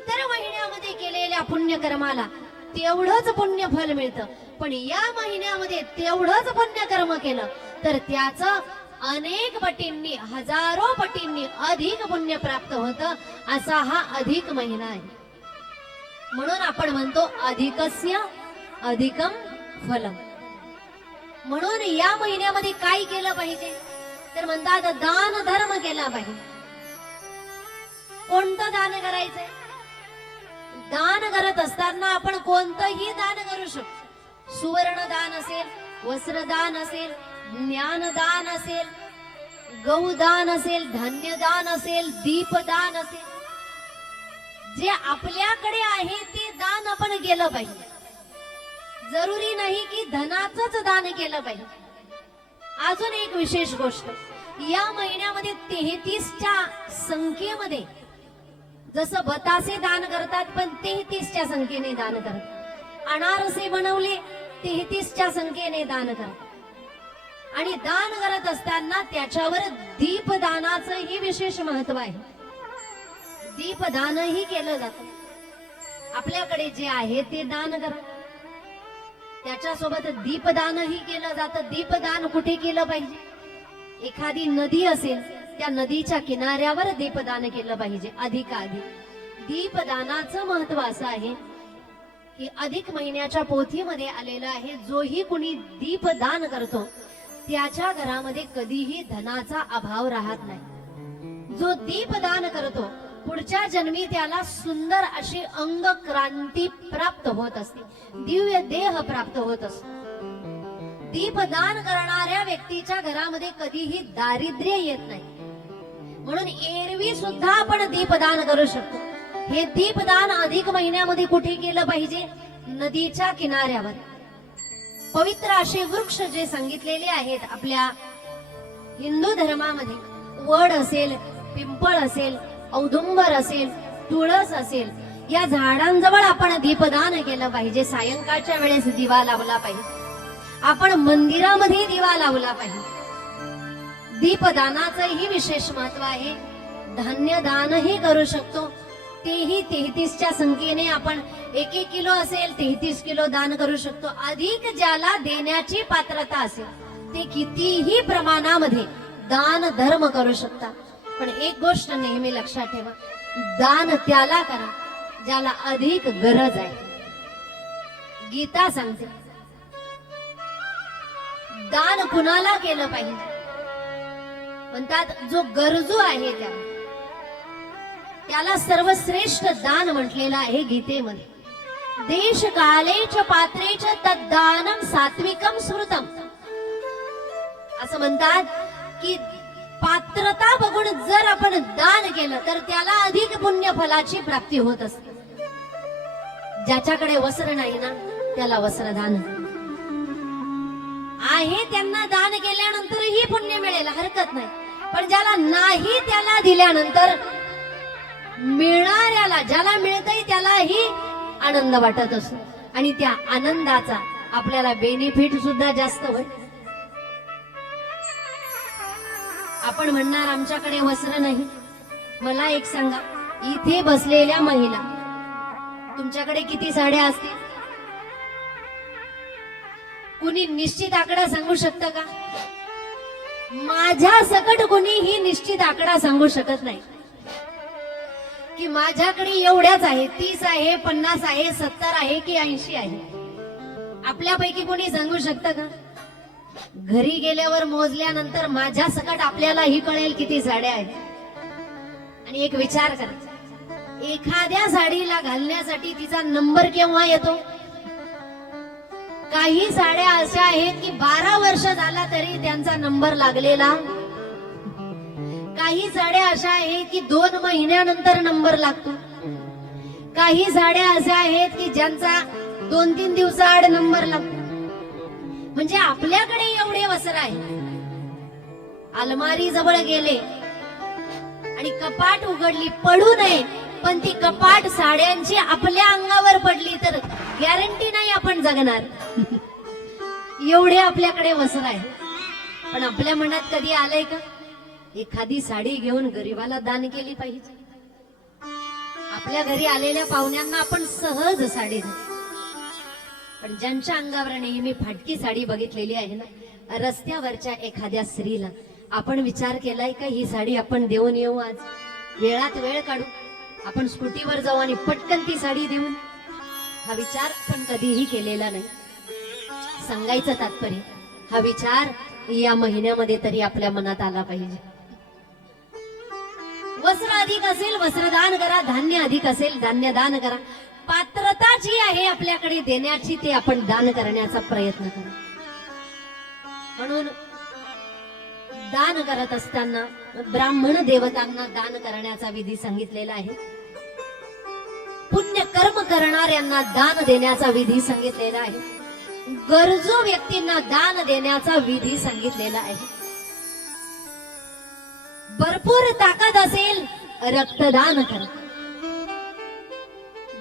इतर महिन्यामध्ये केलेल्या पुण्यकर्माला तेवढंच पुण्य फल मिळतं, पण या महिन्यामध्ये तेवढंच पुण्यकर्म केलं तर त्याचं अनेक पटींनी, हजारो पटींनी अधिक पुण्य प्राप्त होतं. असा हा अधिक महिना आहे. म्हणून आपण म्हणतो अधिकस्य अधिकम फलम. म्हणून या महिन्यामध्ये काय केलं पाहिजे तर म्हणतात दान धर्म केला पाहिजे. कोणतं दान करायचंय? दान करत असताना आपण कोणतंही दान करू शकतो. सुवर्ण दान असेल, वस्त्रदान असेल, ज्ञानदान असेल, गौदान असेल, धान्यदान असेल, दीपदान असेल, जे आपल्याकडे आहे ते दान आपण केलं पाहिजे. जरुरी नाही की धनाचंच दान केलं पाहिजे. अजून एक विशेष गोष्ट, या महिन्यामध्ये 33च्या संख्येमध्ये जसं बतासे दान करतात पण 33च्या संख्येने दान करतात. अनारसे बनवले 33च्या संख्येने दान करतात. आणि दान करत असताना त्याच्यावर दीपदानाचंही विशेष महत्व आहे. दीपदानही केलं जातं. आपल्याकडे जे आहे ते दान करा, त्याच्यासोबत दीपदानही केलं जातं. दीपदान कुठे केलं पाहिजे? एखादी नदी असेल त्या नदीच्या किनाऱ्यावर दीपदान केलं पाहिजे. अधिकाधिक दीपदानाचं महत्व असं आहे की अधिक महिन्याच्या पोथीमध्ये आलेलं आहे, जोही कुणी दीपदान करतो त्याच्या घरामध्ये कधीही धनाचा अभाव राहत नाही. जो दीपदान करतो पुढच्या जन्मी त्याला सुंदर अशी अंग क्रांती प्राप्त होत असते, दिव्य देह प्राप्त होत असतो. दीपदान करणाऱ्या व्यक्तीच्या घरामध्ये कधीही दारिद्र्य येत नाही. म्हणून एरवी सुद्धा आपण दीपदान करू शकतो. हे दीपदान अधिक महिन्यामध्ये कुठे केलं पाहिजे? नदीच्या किनाऱ्यावर. पवित्र असे वृक्ष जे सांगितलेले आहेत आपल्या हिंदू धर्मामध्ये, वड असेल, पिंपळ असेल, औदुंबर असेल, तुळस असेल, या झाडांजवळ आपण दीपदान केलं पाहिजे. सायंकाळच्या वेळेस दिवा लावला पाहिजे. आपण मंदिरामध्ये दिवा लावला पाहिजे. दीपदानाचंही विशेष महत्व आहे. धान्यदानही करू शकतो, तेही 33च्या संख्येने. आपण 1-1 किलो असेल 33 किलो दान करू शकतो. अधिक ज्याला देण्याची पात्रता असेल ते कितीही प्रमाणामध्ये दान धर्म करू शकतात. पण एक गोष्ट नेहमी लक्षात ठेवा, दान त्याला करा ज्याला अधिक गरज आहे. गीता सांगते दान कुणाला केलं पाहिजे? म्हणतात जो गरजू आहे त्याला सर्वश्रेष्ठ दान म्हटलेलं आहे गीतेमध्ये. देश कालेच पात्रेच तद्दानम सात्विकम स्मृतम. असं म्हणतात की पात्रता बघून जर आपण दान केलं तर त्याला अधिक पुण्य फलाची प्राप्ती होत असते. ज्याच्याकडे वस्त्र नाही ना त्याला वस्त्रदान आहे, त्यांना दान केल्यानंतरही पुण्य मिळेल, हरकत नाही. पण ज्याला नाही त्याला दिल्यानंतर मिळणाऱ्याला, ज्याला मिळतंय त्यालाही आनंद वाटत असतो आणि त्या आनंदाचा आपल्याला बेनिफिट सुद्धा जास्त होईल. आपण म्हणणार आमच्याकडे वस्त्र नाही. मला एक सांगा, इथे बसलेल्या महिला तुमच्याकडे किती साड्या असतील? कुणी निश्चित आकडा सांगू शकतं का? माझ्या सकट कुणीही निश्चित आकडा सांगू शकत नाही की माझ्याकडे एवढ्याच आहे, 30 आहे, 50 आहे, 70 आहे की 80 आहे. आपल्यापैकी कोणी सांगू शकतं का? घरी गेल्यावर मोजल्यानंतर माझ्या सकट आपल्यालाही कळेल किती साड्या आहेत. आणि एक विचार करा, एखाद्या साडीला घालण्यासाठी तिचा नंबर केव्हा येतो? काही साड्या अशा आहेत की 12 वर्ष झाला तरी त्यांचा नंबर लागलेला. काही साड्या अशा आहेत की 2 महिन्यानंतर नंबर लागतो. काही साड्या अशा आहेत की ज्यांचा 2-3 दिवसाआड नंबर लागतो. म्हणजे आपल्याकडे एवढे वस्त्र आहे. अलमारी जवळ गेले आणि कपाट उघडली, पडू नये पण ती कपाट साड्यांची आपल्या अंगावर पडली तर गॅरंटी नाही आपण जगणार. एवढे आपल्याकडे वस्त्र आहे. पण आपल्या मनात कधी आलंय का एखादी साडी घेऊन गरीबाला दान केली पाहिजे? आपल्या घरी आलेल्या पाहुण्यांना आपण सहज साडी देतो, पण ज्यांच्या अंगावर नेहमी फाटकी साडी बघितलेली आहे ना, रस्त्यावरच्या एखाद्या स्त्रीला आपण विचार केलाय का ही साडी आपण देऊन येऊ, आज वेळात वेळ काढू, आपण स्कूटीवर जाऊ आणि पटकन ती साडी देऊन, हा विचार आपण कधीही केलेला नाही. सांगायचं तात्पर्य, हा विचार या महिन्यामध्ये तरी आपल्या मनात आला पाहिजे. वस्त्र अधिक असेल वस्त्रदान करा, धान्य अधिक असेल धान्य दान करा. पात्रता जी आहे आपल्याकडे देण्याची ते आपण दान करण्याचा प्रयत्न करा. म्हणून दान करत असताना ब्राह्मण देवतांना दान करण्याचा विधी सांगितलेला आहे. पुण्य कर्म करणाऱ्यांना दान देण्याचा विधी सांगितलेला आहे. गरजू व्यक्तींना दान देण्याचा विधी सांगितलेला आहे. भरपूर ताकद असेल रक्तदान करा.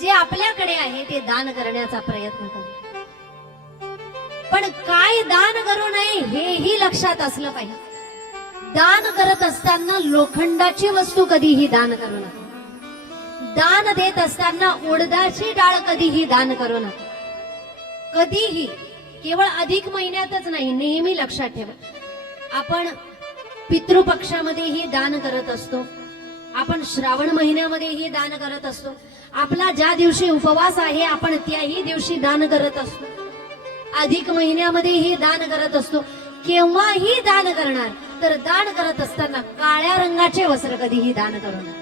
जे आपल्याकडे आहे ते दान करण्याचा प्रयत्न करा. पण काय दान करू नये हेही लक्षात असलं पाहिजे. दान करत असताना लोखंडाची वस्तू कधीही दान करू नका. दान देत असताना उडदाची डाळ कधीही दान करू नका. कधीही, केवळ अधिक महिन्यातच नाही, नेहमी लक्षात ठेवा. आपण पितृपक्षामध्येही दान करत असतो, आपण श्रावण महिन्यामध्येही दान करत असतो, आपला ज्या दिवशी उपवास आहे आपण त्याही दिवशी दान करत असतो, अधिक महिन्यामध्येही दान करत असतो. केव्हाही दान करणार तर दान करत असताना काळ्या रंगाचे वस्त्र कधीही दान करू नका.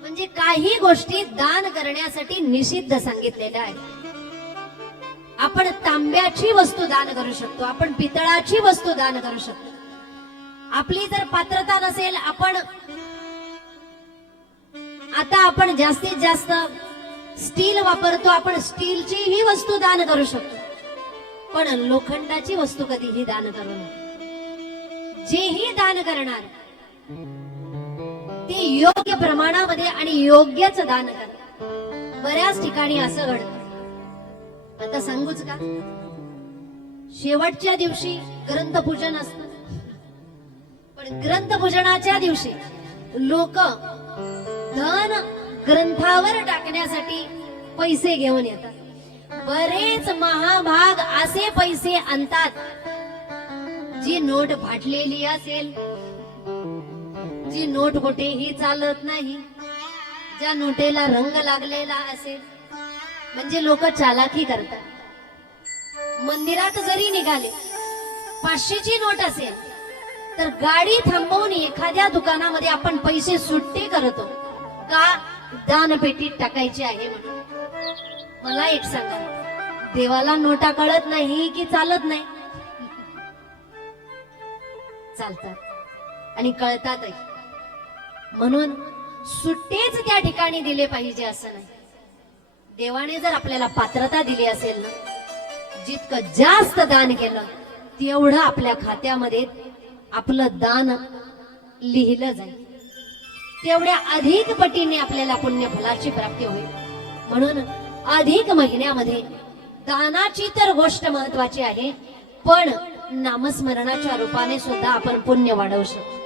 म्हणजे काही गोष्टी दान करण्यासाठी निषिद्ध सांगितलेल्या आहेत. आपण तांब्याची वस्तू दान करू शकतो, आपण पितळाची वस्तू दान करू शकतो. आपली जर पात्रता नसेल, आपण जास्तीत जास्त स्टील वापरतो, आपण स्टीलची ही वस्तू दान करू शकतो, पण लोखंडाची वस्तू कधीही दान करू नये. जेही दान करणार ते योग्य प्रमाणामध्ये आणि योग्यच दान करा. बऱ्याच ठिकाणी असं घडतं. आता सांगूच का, शेवटच्या दिवशी ग्रंथपूजन असतं, पण ग्रंथपूजनाच्या दिवशी लोक धन ग्रंथावर टाकण्यासाठी पैसे घेऊन येतात. बरेच महाभाग असे पैसे आणतात जी नोट फाटलेली असेल, जी नोट कुठेही चालत नाही, ज्या नोटेला रंग लागलेला असेल. म्हणजे लोक चालाकी करतात. मंदिरात जरी निघाले, 500ची नोट असेल तर गाडी थांबवून एखाद्या दुकानामध्ये आपण पैसे सुट्टे करतो का, दानपेटीत टाकायचे आहे म्हणून. मला एक सांगा, देवाला नोटा कळत नाही की चालत नाही? चालतात आणि कळतातही. म्हणून सुट्टेच त्या ठिकाणी दिले पाहिजे असं नाही. देवाने जर आपल्याला पात्रता दिली असेल ना, जितकं जास्त दान केलं तेवढं आपल्या खात्यामध्ये आपलं दान लिहिलं जाईल, तेवढ्या अधिक पटीने आपल्याला पुण्यफलाची प्राप्ती होईल. म्हणून अधिक महिन्यामध्ये दानाची तर गोष्ट महत्वाची आहे, पण नामस्मरणाच्या रूपाने सुद्धा आपण पुण्य वाढवू शकतो.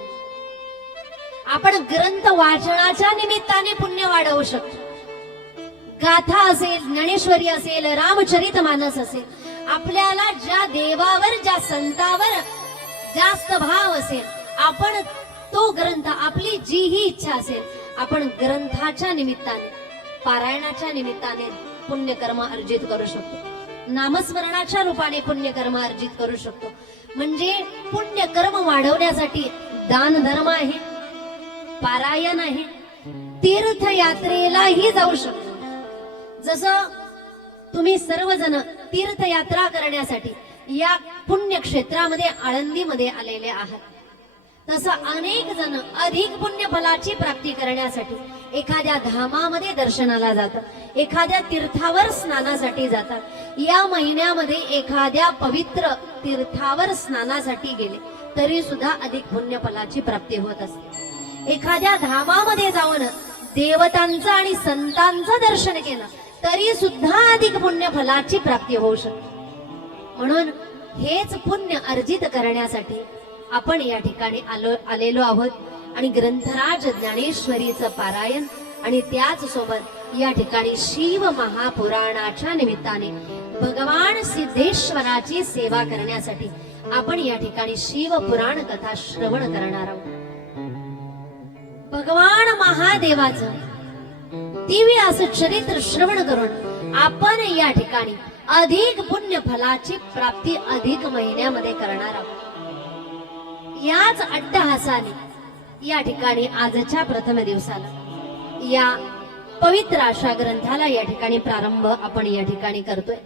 आपण ग्रंथ वाचनाच्या निमित्ताने पुण्य वाढवू शकतो. गाथा असेल, ज्ञानेश्वरी असेल, रामचरितमानस असेल, आपल्याला ज्या देवावर ज्या संतावर जास्त भाव असेल, आपण तो ग्रंथ, आपली जी ही इच्छा असेल, आपण ग्रंथाच्या निमित्ताने, पारायणाच्या निमित्ताने पुण्यकर्म अर्जित करू शकतो. नामस्मरणाच्या रूपाने पुण्यकर्म अर्जित करू शकतो. म्हणजे पुण्यकर्म वाढवण्यासाठी दान धर्म आहे, पारायण आहे, तीर्थयात्रेलाही जाऊ शकतो. जसं तुम्ही सर्वजण तीर्थयात्रा करण्यासाठी या पुण्यक्षेत्रामध्ये आळंदीमध्ये आलेले आहात, तसं अनेक जण अधिक पुण्यफलाची प्राप्ती करण्यासाठी एखाद्या धामामध्ये दर्शनाला जातात, एखाद्या तीर्थावर स्नानासाठी जातात. या महिन्यामध्ये एखाद्या पवित्र तीर्थावर स्नानासाठी गेले तरी सुद्धा अधिक पुण्यफलाची प्राप्ती होत असते. एखाद्या धामामध्ये जाऊन देवतांचं आणि संतांचं दर्शन केलं तरी सुद्धा अधिक पुण्यफलाची प्राप्ती होऊ शकते. म्हणून हेच पुण्य अर्जित करण्यासाठी आपण या ठिकाणी आलेलो आहोत आणि ग्रंथराज ज्ञानेश्वरीचं पारायण आणि त्याच सोबत या ठिकाणी शिव महापुराणाच्या निमित्ताने भगवान सिद्धेश्वराची सेवा करण्यासाठी आपण या ठिकाणी शिव पुराण कथा श्रवण करणार आहोत. भगवान महादेवाचं दिव्य असं चरित्र श्रवण करून आपण या ठिकाणी अधिक पुण्य फलाची प्राप्ती अधिक महिन्यामध्ये करणार आहोत. याच अट्टहासाने या ठिकाणी आजच्या प्रथम दिवसाला या पवित्र अशा ग्रंथाला या ठिकाणी प्रारंभ आपण या ठिकाणी करतोय.